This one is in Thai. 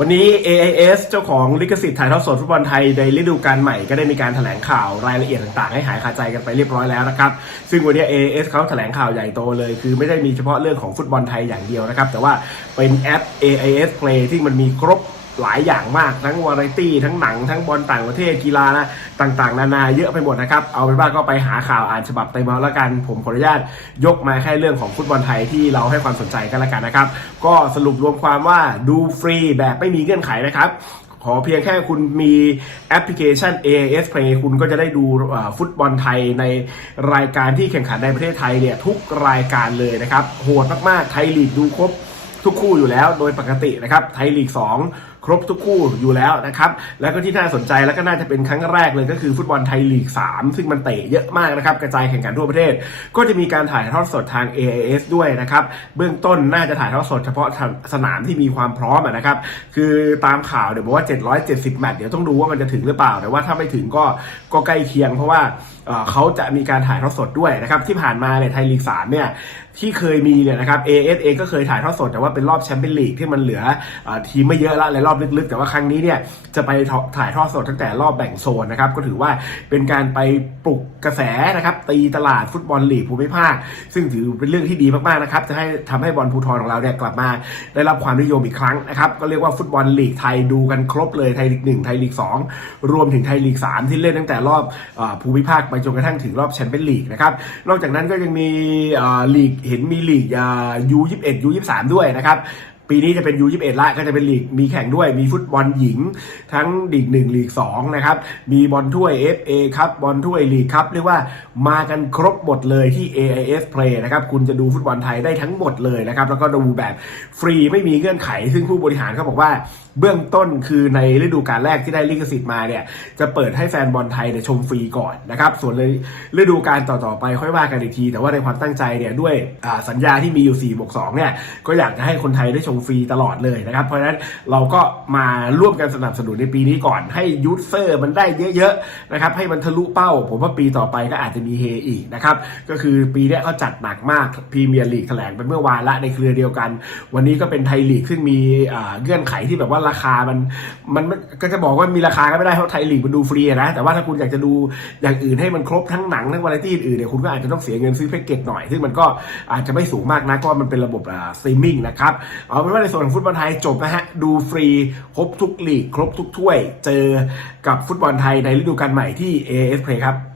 วันนี้ AIS เจ้าของลิขสิทธิ์ถ่ายทอดสดฟุตบอลไทยในฤดูกาลใหม่ก็ได้มีการแถลงข่าวรายละเอียดต่างๆ ให้หายคาใจกันไปเรียบร้อยแล้วนะครับ ซึ่งวันนี้ AIS เขาแถลงข่าวใหญ่โตเลย คือไม่ได้มีเฉพาะเรื่องของฟุตบอลไทยอย่างเดียวนะครับ แต่ว่าเป็นแอป AIS Play ที่มันมีครบ หลายอย่างมากทั้งวาไรตี้ทั้งหนัง ทั้งบอลต่างประเทศกีฬานะต่างๆ นานาเยอะไปหมดนะครับ เอาเป็นว่าก็ไปหาข่าวอ่านฉบับเต็มเอาแล้วกัน ผมขออนุญาตยกมาแค่เรื่องของฟุตบอลไทยที่เราให้ความสนใจกันแล้วกันนะครับ ก็สรุปรวมความว่าดูฟรีแบบไม่มีเงื่อนไขนะครับขอเพียงแค่คุณมีแอปพลิเคชัน AIS Play คุณก็จะได้ดูฟุตบอลไทยในรายการที่แข่งขันในประเทศไทยเนี่ยทุกรายการเลยนะครับ โหดมาก ๆ ไทยลีกดูครบทุกคู่อยู่แล้วโดยปกตินะครับ ไทยลีก 2 ครบทุกคู่อยู่แล้วนะครับ แล้วก็ที่น่าสนใจแล้วก็น่าจะเป็นครั้งแรกเลยก็คือฟุตบอลไทยลีก 3 ซึ่งมันเตะเยอะมากนะครับ กระจายแข่งขันทั่วประเทศ ก็จะมีการถ่ายทอดสดทาง AIS ด้วยนะครับ เบื้องต้นน่าจะถ่ายทอดสดเฉพาะสนามที่มีความพร้อมนะครับ คือตามข่าวเดี๋ยวบอกว่า 770 แมตช์เดี๋ยวต้องดูว่ามันจะถึงหรือเปล่า แต่ว่าถ้าไม่ถึงก็ก็ใกล้เคียง เพราะว่าเขาจะมีการถ่ายทอดสดด้วยนะครับ ที่ผ่านมาเนี่ยไทยลีก 3 เนี่ยที่เคยมีเนี่ยนะครับ AS เองก็เคยถ่ายทอดสดแต่ว่าเป็นรอบแชมเปี้ยนลีกที่มันเหลืออทีมไม่เยอะละในรอบลึกๆ แต่ว่าครั้งนี้เนี่ยจะไปถ่ายทอดสดตั้งแต่รอบแบ่งโซนนะครับก็ถือว่าเป็นการไปปลุกกระแสนะครับตีตลาดฟุตบอลลีกภูมิภาค ซึ่งถือเป็นเรื่องที่ดีมากๆนะครับจะให้ทำให้บอลภูทรของเราเนี่ยกลับมาได้รับความนิยมอีกครั้งนะครับก็เรียกว่าฟุตบอลลีกไทยดูกันครบเลยไทยลีกหนึ่งไทยลีกสองรวมถึงไทยลีกสามที่เล่นตั้งแต่รอบอภูมิภาคไปจนกระทั่งถึงรอบแชมเปี้ยนลีกนะครับนอกจากนั้นก็ยังมีลีกเห็นมีลีกยูยี่สิบเอ็ดยูยี่สิบสามด้วยนะครับ ปีนี้จะเป็น U21 ละก็จะเป็นลีกมีแข่งด้วยมีฟุตบอลหญิง ทั้งลีก1ลีก2นะครับ มีบอลถ้วย FA ครับบอลถ้วยลีกครับเรียกว่ามากันครบหมดเลยที่ AIS Play นะครับ คุณจะดูฟุตบอลไทยได้ทั้งหมดเลยนะครับ แล้วก็ดูแบบฟรีไม่มีเงื่อนไข ซึ่งผู้บริหารเขาบอกว่าเบื้องต้นคือในฤดูกาลแรกที่ได้ลิขสิทธิ์มาเนี่ย จะเปิดให้แฟนบอลไทยชมฟรีก่อนนะครับ ส่วนเลยฤดูกาลต่อๆไปค่อยว่ากันอีกที แต่ว่าในความตั้งใจเนี่ยด้วยสัญญาที่มีอยู่4บวก2เนี่ยก็อยากจะให้คนไทยได้ชมฟรีตลอดเลยนะครับ เพราะฉะนั้นเราก็มาร่วมกันสนับสนุนในปีนี้ก่อน ให้ยูทเซอร์มันได้เยอะๆนะครับให้มันทะลุเป้า ผมว่าปีต่อไปก็อาจจะมีเฮอีกนะครับก็คือปีนี้เขาจัดหนักมากพรีเมียร์ลีกแถลงไปเมื่อวานละในเครือเดียวกัน วันนี้ก็เป็นไทยลีกซึ่งมีอ่าเงื่อนไขที่แบบว่าราคามันมันก็จะบอกว่ามีราคาก็ไม่ได้เพราะไทยลีกมันดูฟรีนะแต่ว่าถ้าคุณอยากจะดูอย่างอื่นให้มันครบทั้งหนังทั้งวาไรตี้อื่นเนี่ยคุณก็อาจจะต้องเสียเงินซื้อแพ็กเกจหน่อย ซึ่งมันก็อาจจะไม่สูงมากนะเพราะว่ามันเป็นระบบสตรีมมิ่งนะครับเอาเป็นว่าในส่วนของฟุตบอลไทยจบนะฮะ ดูฟรีครบทุกลีก ครบทุกถ้วย เจอกับฟุตบอลไทยในฤดูกาลใหม่ที่ AS Play ครับ